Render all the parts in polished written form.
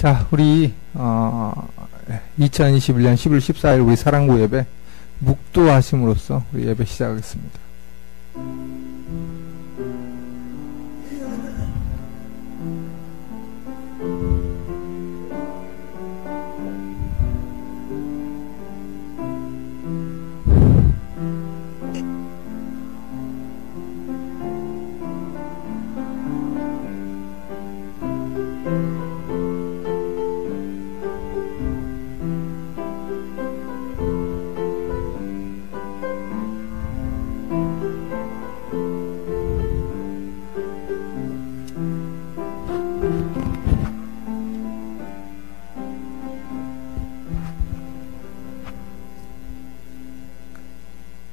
자, 우리 2021년 11월 14일 우리 사랑부 예배 묵도하심으로써 우리 예배 시작하겠습니다.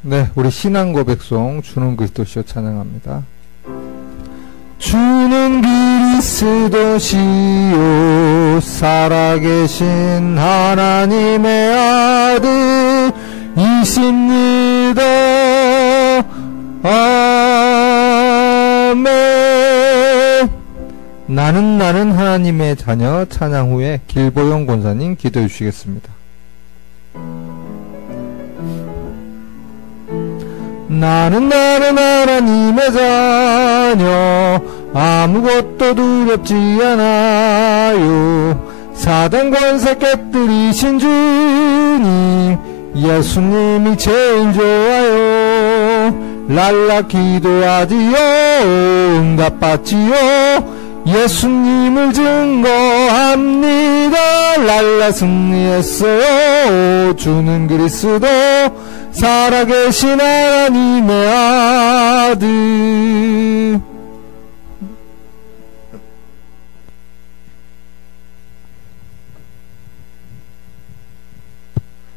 네, 우리 신앙 고백송 주는 그리스도시여 찬양합니다. 주는 그리스도시요 살아계신 하나님의 아들이십니다. 아멘. 나는 하나님의 자녀 찬양 후에 길보영 권사님 기도해 주시겠습니다. 나는 하나님의 자녀 아무것도 두렵지 않아요. 사단 권세 깨뜨리신 주님 예수님이 제일 좋아요. 랄라 기도하지요 응답받지요. 예수님을 증거합니다. 랄라 승리했어요. 주는 그리스도 살아계신 하나님의 아들.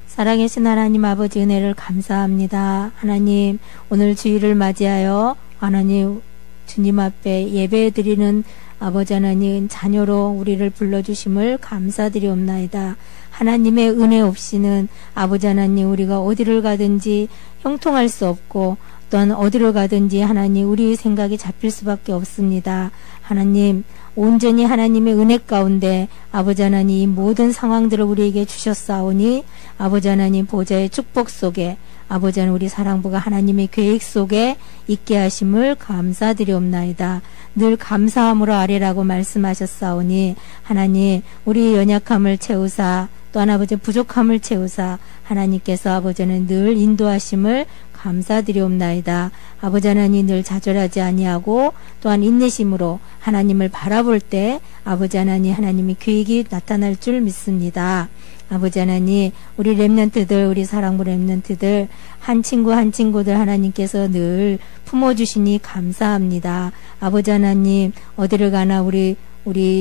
살아계신 하나님 아버지 은혜를 감사합니다. 하나님 오늘 주일을 맞이하여 하나님 주님 앞에 예배드리는 아버지 하나님 자녀로 우리를 불러주심을 감사드리옵나이다. 하나님의 은혜 없이는 아버지 하나님 우리가 어디를 가든지 형통할 수 없고 또한 어디를 가든지 하나님 우리의 생각이 잡힐 수밖에 없습니다. 하나님 온전히 하나님의 은혜 가운데 아버지 하나님 모든 상황들을 우리에게 주셨사오니 아버지 하나님 보좌의 축복 속에 아버지 하나님 우리 사랑부가 하나님의 계획 속에 있게 하심을 감사드리옵나이다. 늘 감사함으로 아뢰라고 말씀하셨사오니 하나님 우리 연약함을 채우사 또한 아버지 부족함을 채우사 하나님께서 아버지는 늘 인도하심을 감사드리옵나이다. 아버지 하나님 늘 좌절하지 아니하고 또한 인내심으로 하나님을 바라볼 때 아버지 하나님 하나님의 계획이 나타날 줄 믿습니다. 아버지 하나님 우리 렘넌트들 우리 사랑부 렘넌트들 한 친구 한 친구들 하나님께서 늘 품어주시니 감사합니다. 아버지 하나님 어디를 가나 우리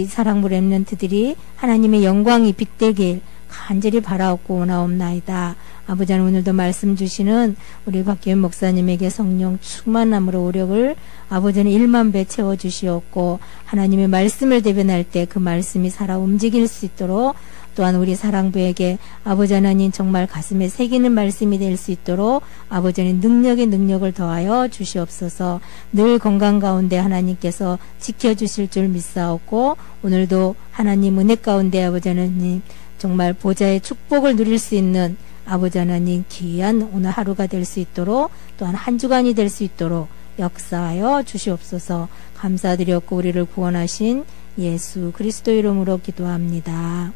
사랑부 렘넌트들이 하나님의 영광이 빛되길 간절히 바라옵고 원하옵나이다. 아버지 하나님 오늘도 말씀 주시는 우리 박기현 목사님에게 성령 충만함으로 오력을 아버지는 1만 배 채워주시옵고 하나님의 말씀을 대변할 때 그 말씀이 살아 움직일 수 있도록 또한 우리 사랑부에게 아버지 하나님 정말 가슴에 새기는 말씀이 될 수 있도록 아버지 하나님 능력에 능력을 더하여 주시옵소서. 늘 건강 가운데 하나님께서 지켜주실 줄 믿사옵고 오늘도 하나님 은혜 가운데 아버지 하나님 정말 보좌의 축복을 누릴 수 있는 아버지 하나님 귀한 오늘 하루가 될 수 있도록 또한 한 주간이 될 수 있도록 역사하여 주시옵소서. 감사드렸고 우리를 구원하신 예수 그리스도 이름으로 기도합니다.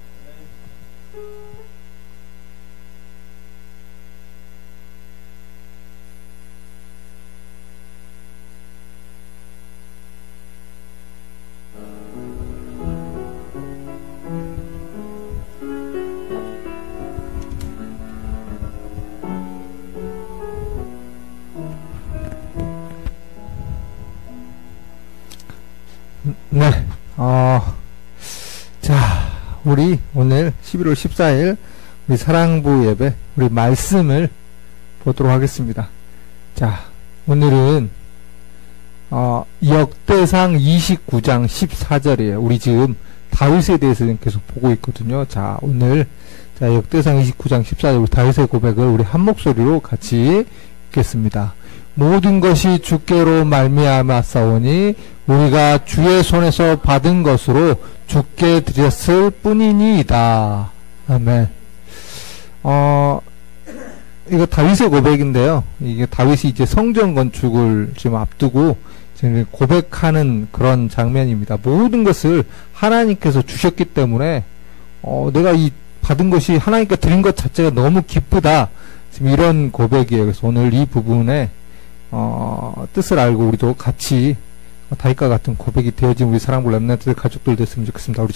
네, 자, 우리 오늘 11월 14일 우리 사랑부 예배, 우리 말씀을 보도록 하겠습니다. 자, 오늘은, 역대상 29장 14절이에요. 우리 지금 다윗에 대해서 계속 보고 있거든요. 자, 오늘, 자, 역대상 29장 14절 우리 다윗의 고백을 우리 한 목소리로 같이 읽겠습니다. 모든 것이 주께로 말미암았사오니 우리가 주의 손에서 받은 것으로 주께 드렸을 뿐이니이다. 아멘. 이거 다윗의 고백인데요. 이게 다윗이 이제 성전 건축을 지금 앞두고 지금 고백하는 그런 장면입니다. 모든 것을 하나님께서 주셨기 때문에 내가 이 받은 것이 하나님께 드린 것 자체가 너무 기쁘다. 지금 이런 고백이에요. 그래서 오늘 이 부분에 뜻을 알고 우리도 같이 다윗과 같은 고백이 되어진 우리 사랑부 렘넌트 가족들 됐으면 좋겠습니다. 우리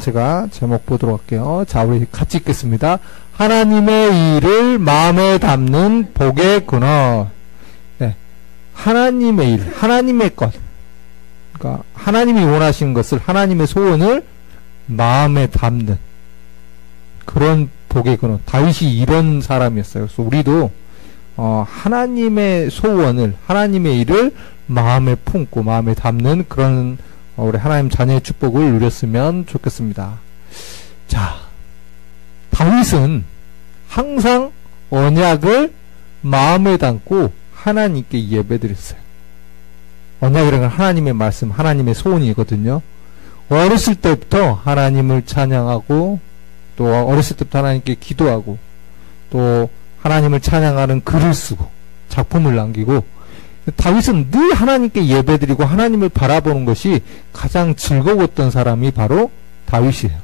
제가 제목 보도록 할게요. 자, 우리 같이 읽겠습니다. 하나님의 일을 마음에 담는 복의 근원. 네. 하나님의 일, 하나님의 것. 그러니까 하나님이 원하시는 것을, 하나님의 소원을 마음에 담는 그런 복의 근원. 다윗이 이런 사람이었어요. 그래서 우리도 하나님의 소원을, 하나님의 일을 마음에 품고 마음에 담는 그런 우리 하나님 자녀의 축복을 누렸으면 좋겠습니다. 자, 다윗은 항상 언약을 마음에 담고 하나님께 예배드렸어요. 언약이라는 건 하나님의 말씀, 하나님의 소원이거든요. 어렸을 때부터 하나님을 찬양하고 또 어렸을 때부터 하나님께 기도하고 또 하나님을 찬양하는 글을 쓰고 작품을 남기고 다윗은 늘 하나님께 예배드리고 하나님을 바라보는 것이 가장 즐거웠던 사람이 바로 다윗이에요.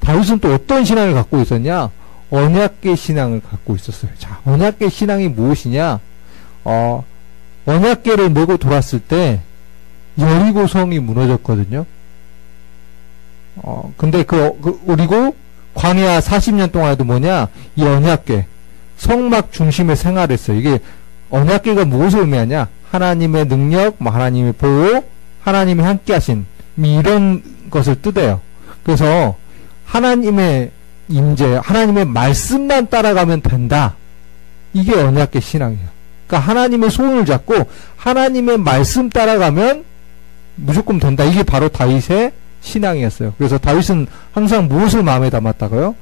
다윗은 또 어떤 신앙을 갖고 있었냐? 언약계 신앙을 갖고 있었어요. 자, 언약계 신앙이 무엇이냐? 언약계를 메고 돌았을 때 여리고 성이 무너졌거든요. 근데 그리고 광야 40년 동안에도 뭐냐? 이 언약계 성막 중심의 생활했어요. 이게 언약계가 무엇을 의미하냐? 하나님의 능력, 하나님의 보호, 하나님이 함께 하신 이런 것을 뜻해요. 그래서 하나님의 임재, 하나님의 말씀만 따라가면 된다. 이게 언약계 신앙이에요. 그러니까 하나님의 소원을 잡고 하나님의 말씀 따라가면 무조건 된다. 이게 바로 다윗의 신앙이었어요. 그래서 다윗은 항상 무엇을 마음에 담았다고요?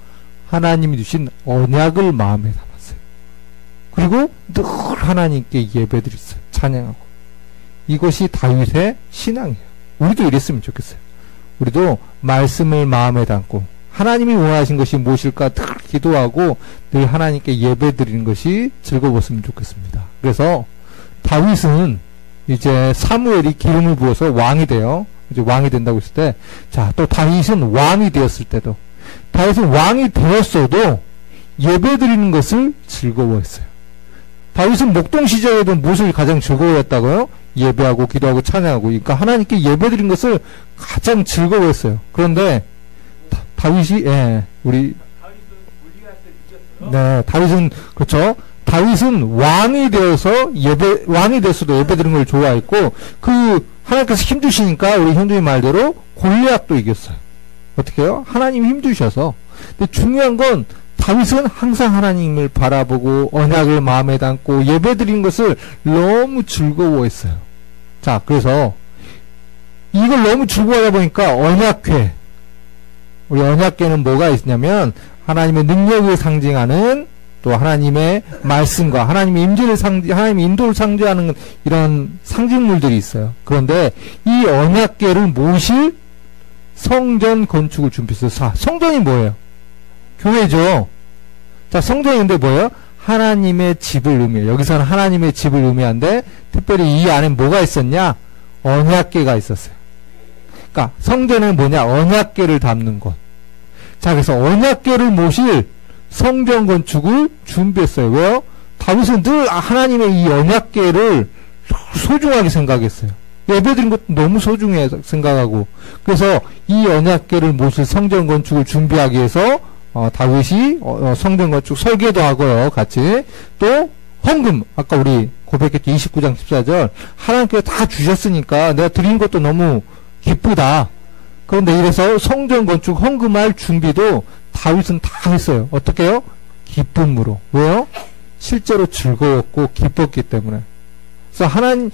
하나님이 주신 언약을 마음에 담았어요. 그리고 늘 하나님께 예배드렸어요. 찬양하고. 이것이 다윗의 신앙이에요. 우리도 이랬으면 좋겠어요. 우리도 말씀을 마음에 담고 하나님이 원하신 것이 무엇일까 늘 기도하고 늘 하나님께 예배드리는 것이 즐거웠으면 좋겠습니다. 그래서 다윗은 이제 사무엘이 기름을 부어서 왕이 돼요. 이제 왕이 된다고 했을 때, 자, 또 다윗은 왕이 되었을 때도, 다윗은 왕이 되었어도 예배드리는 것을 즐거워했어요. 다윗은 목동 시절에도 무엇을 가장 즐거워했다고요? 예배하고 기도하고 찬양하고, 그러니까 하나님께 예배드린 것을 가장 즐거워했어요. 그런데 다윗이 다윗은 그렇죠. 다윗은 왕이 되어서 왕이 됐어도 예배드리는 걸 좋아했고, 하나님께서 힘주시니까 우리 현주님 말대로 골리앗도 이겼어요. 어떻게 해요? 하나님이 힘주셔서. 근데 중요한 건 다윗은 항상 하나님을 바라보고 언약을 마음에 담고 예배드린 것을 너무 즐거워했어요. 자, 그래서 이걸 너무 즐거워하다 보니까 언약궤, 우리 언약궤는 뭐가 있냐면 하나님의 능력을 상징하는 또 하나님의 말씀과 하나님의 임재를 하나님의 인도를 상징하는 이런 상징물들이 있어요. 그런데 이 언약궤를 모실 성전 건축을 준비했어요. 자, 성전이 뭐예요? 교회죠. 자, 성전이 근데 뭐예요? 하나님의 집을 의미해요. 여기서는 하나님의 집을 의미하는데 특별히 이 안에 뭐가 있었냐? 언약궤가 있었어요. 그러니까 성전은 뭐냐? 언약궤를 담는 것. 자, 그래서 언약궤를 모실 성전 건축을 준비했어요. 왜요? 다윗은 늘 하나님의 이 언약궤를 소중하게 생각했어요. 예배드린 것도 너무 소중해 생각하고, 그래서 이 언약궤를 모실 성전 건축을 준비하기 위해서 다윗이 성전 건축 설계도 하고요. 같이 또 헌금, 아까 우리 고백했죠. 29장 14절 하나님께서 다 주셨으니까 내가 드린 것도 너무 기쁘다. 그런데 이래서 성전 건축 헌금할 준비도 다윗은 다 했어요. 어떻게 해요? 기쁨으로. 왜요? 실제로 즐거웠고 기뻤기 때문에. 그래서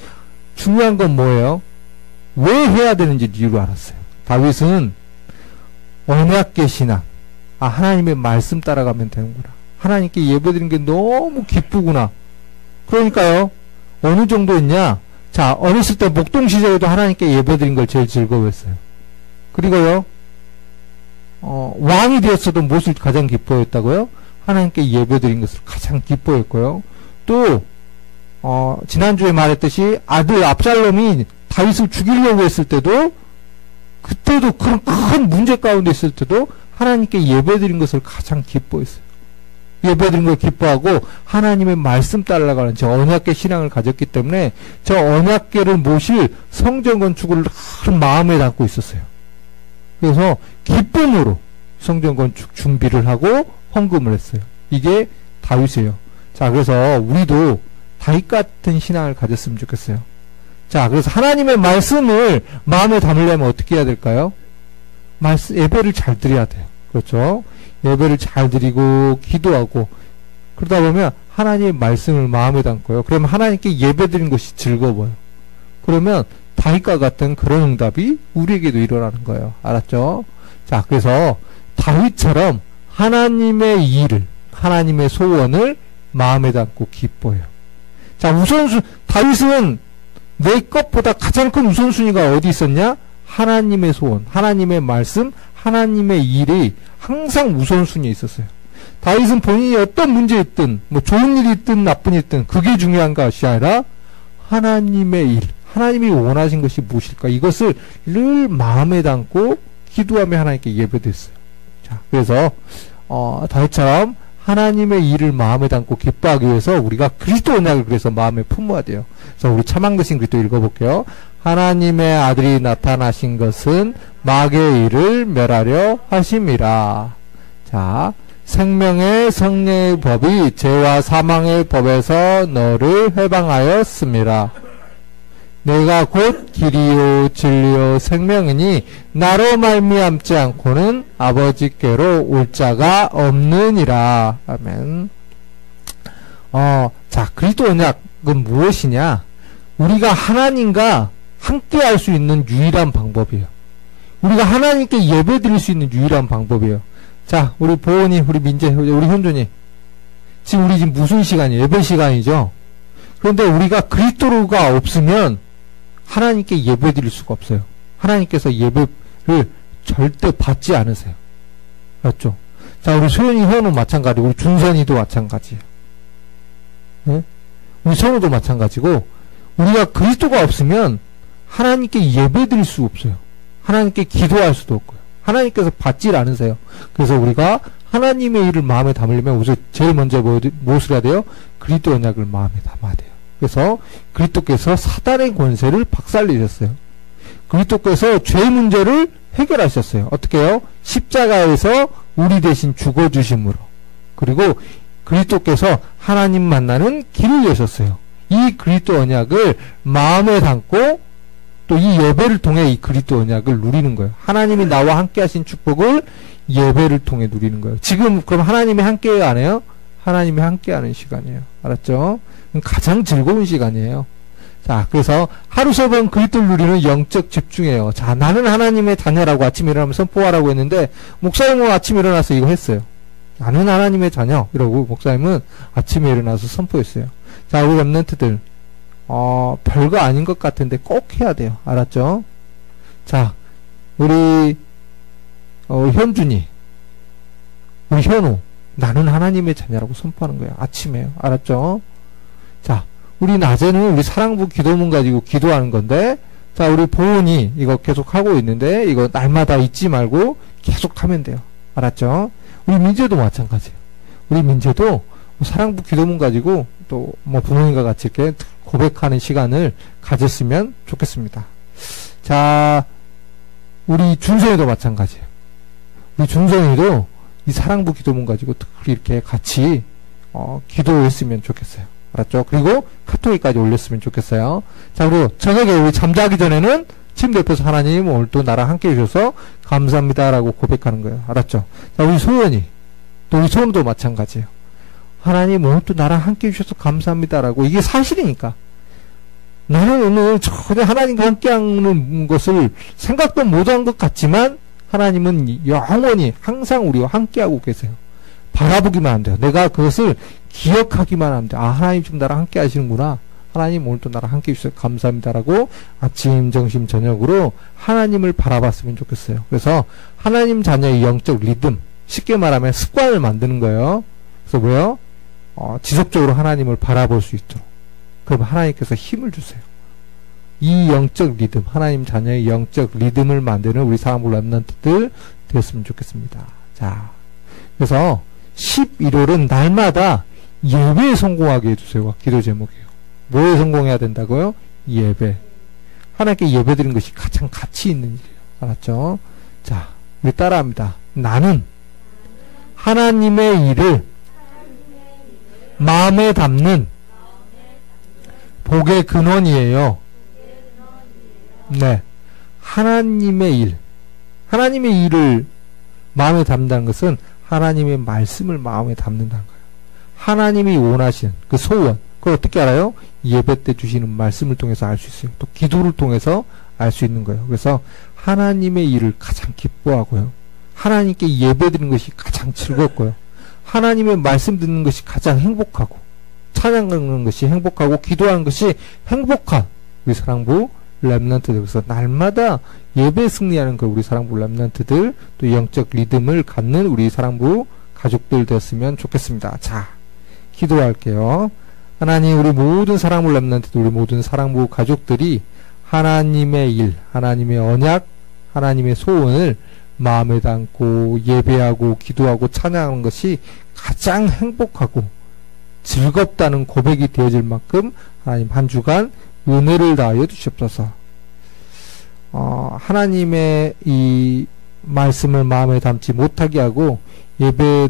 중요한 건 뭐예요? 왜 해야 되는지 이유를 알았어요. 다윗은 언약궤 신앙, 하나님의 말씀 따라가면 되는구나, 하나님께 예배드리는 게 너무 기쁘구나, 그러니까요. 어느 정도 있냐? 자, 어렸을 때 목동 시절에도 하나님께 예배드린 걸 제일 즐거워했어요. 그리고요, 왕이 되었어도 무엇을 가장 기뻐했다고요? 하나님께 예배드린 것을 가장 기뻐했고요. 또, 지난주에 말했듯이 아들 압살롬이 다윗을 죽이려고 했을 때도, 그때도 그런 큰 문제 가운데 있을 때도 하나님께 예배드린 것을 가장 기뻐했어요. 예배드린 걸 기뻐하고 하나님의 말씀 따라가는 저 언약궤 신앙을 가졌기 때문에 저 언약궤를 모실 성전 건축을 늘 마음에 담고 있었어요. 그래서 기쁨으로 성전 건축 준비를 하고 헌금을 했어요. 이게 다윗이에요. 자, 그래서 우리도 다윗 같은 신앙을 가졌으면 좋겠어요. 자, 그래서 하나님의 말씀을 마음에 담으려면 어떻게 해야 될까요? 예배를 잘 드려야 돼요. 그렇죠? 예배를 잘 드리고 기도하고 그러다 보면 하나님의 말씀을 마음에 담고요. 그러면 하나님께 예배 드린 것이 즐거워요. 그러면 다윗과 같은 그런 응답이 우리에게도 일어나는 거예요. 알았죠? 자, 그래서 다윗처럼 하나님의 일을, 하나님의 소원을 마음에 담고 기뻐해요. 자, 다윗은 내 것보다 가장 큰 우선순위가 어디 있었냐? 하나님의 소원, 하나님의 말씀, 하나님의 일이 항상 우선순위에 있었어요. 다윗은 본인이 어떤 문제 있든, 뭐 좋은 일이 있든 나쁜 일이 있든, 그게 중요한 것이 아니라 하나님의 일, 하나님이 원하신 것이 무엇일까? 이것을 늘 마음에 담고 기도하며 하나님께 예배드렸어요. 자, 그래서 다윗처럼 하나님의 일을 마음에 담고 기뻐하기 위해서 우리가 그리스도 언약을 그래서 마음에 품어야 돼요. 그래서 우리 차망대신 그리스도 읽어볼게요. 하나님의 아들이 나타나신 것은 마귀의 일을 멸하려 하심이라. 자, 생명의 성령의 법이 죄와 사망의 법에서 너를 해방하였습니다. 내가 곧 길이요 진리요 생명이니 나로 말미암지 않고는 아버지께로 올 자가 없느니라. 아멘. 자, 그리스도 언약은 무엇이냐? 우리가 하나님과 함께 할 수 있는 유일한 방법이에요. 우리가 하나님께 예배 드릴 수 있는 유일한 방법이에요. 자, 우리 보은이, 우리 민재, 우리 현준이. 우리 지금 무슨 시간이에요? 예배 시간이죠? 그런데 우리가 그리스도가 없으면 하나님께 예배 드릴 수가 없어요. 하나님께서 예배를 절대 받지 않으세요. 맞죠? 자, 우리 소연이, 현우 마찬가지고, 우리 준선이도 마찬가지예요. 네? 우리 성우도 마찬가지고, 우리가 그리스도가 없으면 하나님께 예배 드릴 수 없어요. 하나님께 기도할 수도 없고요. 하나님께서 받질 않으세요. 그래서 우리가 하나님의 일을 마음에 담으려면 우선 제일 먼저 무엇을 해야 돼요? 그리스도 언약을 마음에 담아야 돼요. 그래서 그리스도께서 사단의 권세를 박살내셨어요. 그리스도께서 죄 문제를 해결하셨어요. 어떻게 해요? 십자가에서 우리 대신 죽어주심으로. 그리고 그리스도께서 하나님 만나는 길을 여셨어요. 이 그리스도 언약을 마음에 담고 또 이 예배를 통해 이 그리스도 언약을 누리는 거예요. 하나님이 나와 함께 하신 축복을 예배를 통해 누리는 거예요. 지금 그럼 하나님이 함께 안 해요? 하나님이 함께 하는 시간이에요. 알았죠? 가장 즐거운 시간이에요. 자, 그래서 하루 세 번 그리스도를 누리는 영적 집중이에요. 자, 나는 하나님의 자녀라고 아침에 일어나면 선포하라고 했는데 목사님은 아침에 일어나서 이거 했어요. 나는 하나님의 자녀 이러고 목사님은 아침에 일어나서 선포했어요. 자, 우리 랩런트들 별거 아닌 것 같은데 꼭 해야 돼요. 알았죠? 자, 우리 현준이, 우리 현우, 나는 하나님의 자녀라고 선포하는 거예요. 아침에요. 알았죠? 자, 우리 낮에는 우리 사랑부 기도문 가지고 기도하는 건데, 자, 우리 보은이 이거 계속 하고 있는데, 이거 날마다 잊지 말고 계속 하면 돼요. 알았죠? 우리 민재도 마찬가지예요. 우리 민재도 사랑부 기도문 가지고 또 뭐 부모님과 같이 이렇게 고백하는 시간을 가졌으면 좋겠습니다. 자, 우리 준선이도 마찬가지예요. 우리 준선이도 이 사랑부 기도문 가지고 이렇게 같이 기도했으면 좋겠어요. 알았죠? 그리고 카톡에까지 올렸으면 좋겠어요. 자, 그리고 저녁에 우리 잠자기 전에는 침대 옆에서 하나님 오늘 또 나랑 함께 해주셔서 감사합니다라고 고백하는 거예요. 알았죠? 자, 우리 소연이, 또 우리 소은도 마찬가지예요. 하나님 오늘 또 나랑 함께 해주셔서 감사합니다라고. 이게 사실이니까. 나는 오늘 전혀 하나님과 함께하는 것을 생각도 못한 것 같지만 하나님은 영원히 항상 우리와 함께하고 계세요. 바라보기만 하면 돼요. 내가 그것을 기억하기만 하면 돼요. 아, 하나님 지금 나랑 함께 하시는구나. 하나님 오늘 또 나랑 함께 해주셔서 감사합니다라고 아침, 점심, 저녁으로 하나님을 바라봤으면 좋겠어요. 그래서 하나님 자녀의 영적 리듬, 쉽게 말하면 습관을 만드는 거예요. 그래서 뭐예요? 지속적으로 하나님을 바라볼 수 있도록. 그럼 하나님께서 힘을 주세요. 이 영적 리듬, 하나님 자녀의 영적 리듬을 만드는 우리 사랑부 렘넌트들 되었으면 좋겠습니다. 자, 그래서 11월은 날마다 예배에 성공하게 해주세요. 기도 제목이에요. 뭐에 성공해야 된다고요? 예배. 하나님께 예배 드리는 것이 가장 가치 있는 일이에요. 알았죠? 자, 우리 따라합니다. 나는 하나님의 일을 마음에 담는 복의 근원이에요. 네. 하나님의 일. 하나님의 일을 마음에 담는다는 것은 하나님의 말씀을 마음에 담는다는 거예요. 하나님이 원하시는 그 소원. 그걸 어떻게 알아요? 예배 때 주시는 말씀을 통해서 알 수 있어요. 또 기도를 통해서 알 수 있는 거예요. 그래서 하나님의 일을 가장 기뻐하고요. 하나님께 예배 드리는 것이 가장 즐겁고요. 하나님의 말씀 듣는 것이 가장 행복하고, 찬양하는 것이 행복하고, 기도하는 것이 행복한 우리 사랑부 렘넌트들. 그래서 날마다 예배 승리하는 그 우리 사랑부 렘넌트들, 또 영적 리듬을 갖는 우리 사랑부 가족들 되었으면 좋겠습니다. 자, 기도할게요. 하나님, 우리 모든 사랑부 렘넌트들, 우리 모든 사랑부 가족들이 하나님의 일, 하나님의 언약, 하나님의 소원을 마음에 담고 예배하고 기도하고 찬양하는 것이 가장 행복하고 즐겁다는 고백이 되어질 만큼 하나님 한 주간 은혜를 다하여 주시옵소서. 하나님의 이 말씀을 마음에 담지 못하게 하고 예배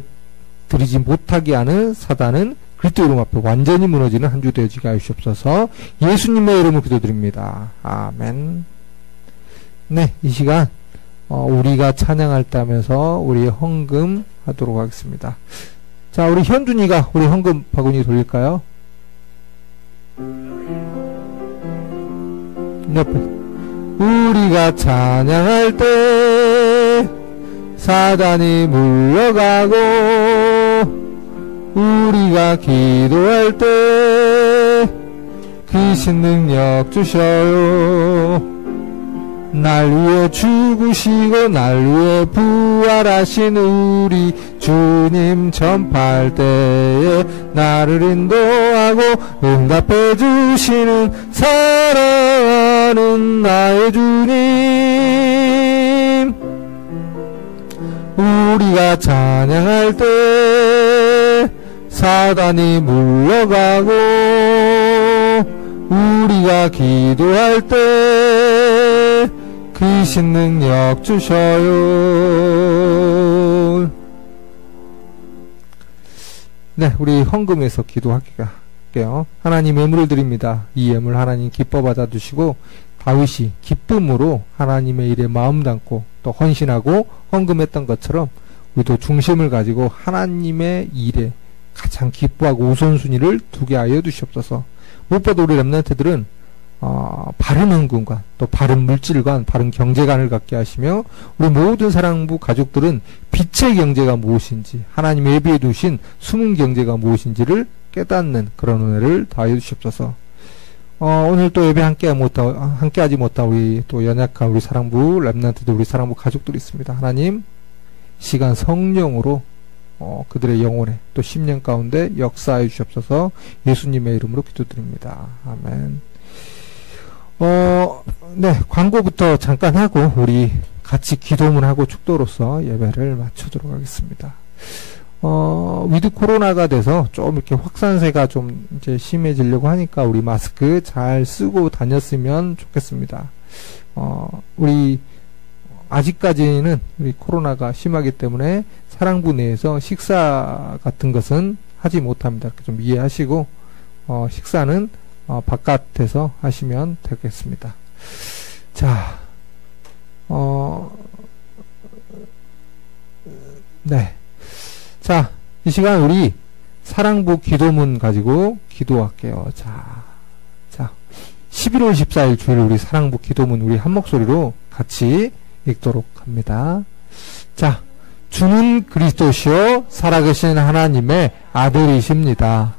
드리지 못하게 하는 사단은 그리스도 이름 앞에 완전히 무너지는 한 주 되어지게 하시옵소서. 예수님의 이름으로 기도드립니다. 아멘. 네, 이 시간 우리가 찬양할 때 하면서 우리 헌금 하도록 하겠습니다. 자, 우리 현준이가 우리 헌금 바구니 돌릴까요? 옆에. 우리가 찬양할 때 사단이 물러가고, 우리가 기도할 때 귀신 능력 주셔요. 날 위해 죽으시고 날 위해 부활하신 우리 주님 전파할 때에 나를 인도하고 응답해 주시는 사랑하는 나의 주님. 우리가 찬양할 때 사단이 물러가고, 우리가 기도할 때 귀신 능력 주셔요. 네, 우리 헌금에서 기도할게요. 하나님, 예물을 드립니다. 이 예물 하나님 기뻐 받아주시고, 다윗이 기쁨으로 하나님의 일에 마음 담고 또 헌신하고 헌금했던 것처럼 우리도 중심을 가지고 하나님의 일에 가장 기뻐하고 우선순위를 두게 하여 주시옵소서. 무엇보다 우리 렘넌트들은 바른 헌금관, 또 바른 물질관, 바른 경제관을 갖게 하시며, 우리 모든 사랑부 가족들은 빛의 경제가 무엇인지, 하나님 예비해 두신 숨은 경제가 무엇인지를 깨닫는 그런 은혜를 다해 주시옵소서. 오늘 또 예배 함께하지 못한 우리 또 연약한 우리 사랑부 렘넌트들, 우리 사랑부 가족들이 있습니다. 하나님, 시간 성령으로 그들의 영혼에 또 10년 가운데 역사해 주시옵소서. 예수님의 이름으로 기도드립니다. 아멘. 네, 광고부터 잠깐 하고 우리 같이 기도문하고 축도로서 예배를 마치도록 하겠습니다. 위드 코로나가 돼서 좀 이렇게 확산세가 좀 이제 심해지려고 하니까 우리 마스크 잘 쓰고 다녔으면 좋겠습니다. 우리 아직까지는 우리 코로나가 심하기 때문에 사랑부 내에서 식사 같은 것은 하지 못합니다. 이렇게 좀 이해하시고 식사는 바깥에서 하시면 되겠습니다. 자, 네. 자, 이 시간 우리 사랑부 기도문 가지고 기도할게요. 자, 11월 14일 주일 우리 사랑부 기도문 우리 한 목소리로 같이 읽도록 합니다. 자, 주는 그리스도시요 살아계신 하나님의 아들이십니다.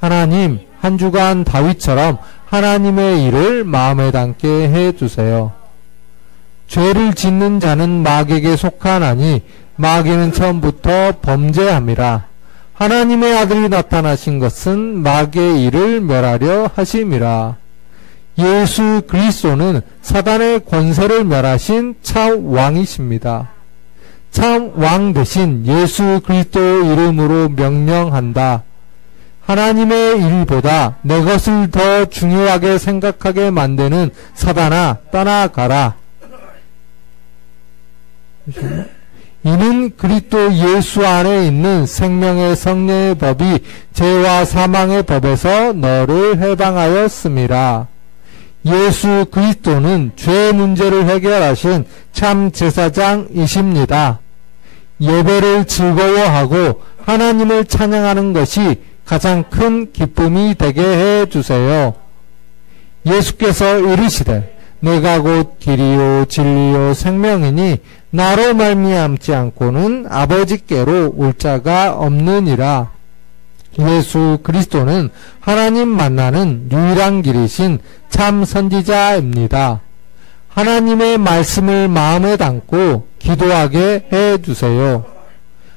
하나님, 한 주간 다윗처럼 하나님의 일을 마음에 담게 해주세요. 죄를 짓는 자는 마귀에게 속하나니 마귀는 처음부터 범죄함이라. 하나님의 아들이 나타나신 것은 마귀의 일을 멸하려 하심이라. 예수 그리스도는 사단의 권세를 멸하신 참 왕이십니다. 참 왕 대신 예수 그리스도 이름으로 명령한다. 하나님의 일보다 내 것을 더 중요하게 생각하게 만드는 사단아, 떠나가라. 이는 그리스도 예수 안에 있는 생명의 성령의 법이 죄와 사망의 법에서 너를 해방하였음이라. 예수 그리스도는 죄 문제를 해결하신 참 제사장이십니다. 예배를 즐거워하고 하나님을 찬양하는 것이 가장 큰 기쁨이 되게 해주세요. 예수께서 이르시되 내가 곧 길이요 진리요 생명이니 나로 말미암지 않고는 아버지께로 올 자가 없느니라. 예수 그리스도는 하나님 만나는 유일한 길이신 참 선지자입니다. 하나님의 말씀을 마음에 담고 기도하게 해주세요.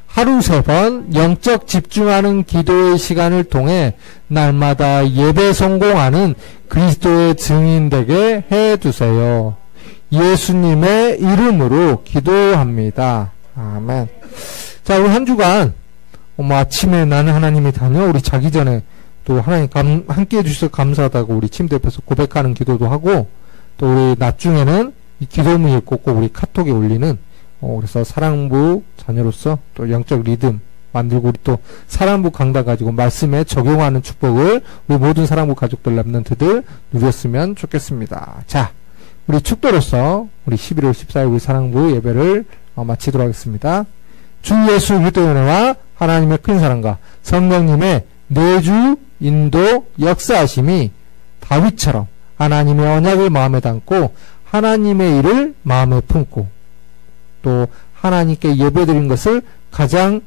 하루 3번 영적 집중하는 기도의 시간을 통해 날마다 예배 성공하는 그리스도의 증인 되게 해주세요. 예수님의 이름으로 기도합니다. 아멘. 자, 우리 한 주간 아침에 나는 하나님이 다녀 우리 자기 전에 또 하나님 함께 해주셔서 감사하다고 우리 침대 옆에서 고백하는 기도도 하고, 또 우리 낮 중에는 이 기도문 읽고 꼭 우리 카톡에 올리는 그래서 사랑부 자녀로서 또 영적 리듬 만들고 우리 또 사랑부 강단 가지고 말씀에 적용하는 축복을 우리 모든 사랑부 가족들 랩런트들 누렸으면 좋겠습니다. 자, 우리 축도로서 우리 11월 14일 우리 사랑부 예배를 마치도록 하겠습니다. 주 예수 그리스도의 은혜와 하나님의 큰 사랑과 성령님의 내주 인도 역사하심이 다윗처럼 하나님의 언약을 마음에 담고 하나님의 일을 마음에 품고 또 하나님께 예배드린 것을 가장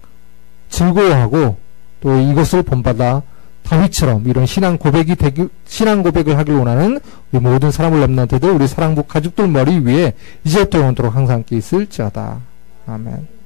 즐거워하고 또 이것을 본받아 다윗처럼 이런 신앙 고백을 하길 원하는 우리 모든 사랑을 랩런트들 우리 사랑부 가족들 머리 위에 이제부터 영원토록 항상 함께 있을지어다. 아멘.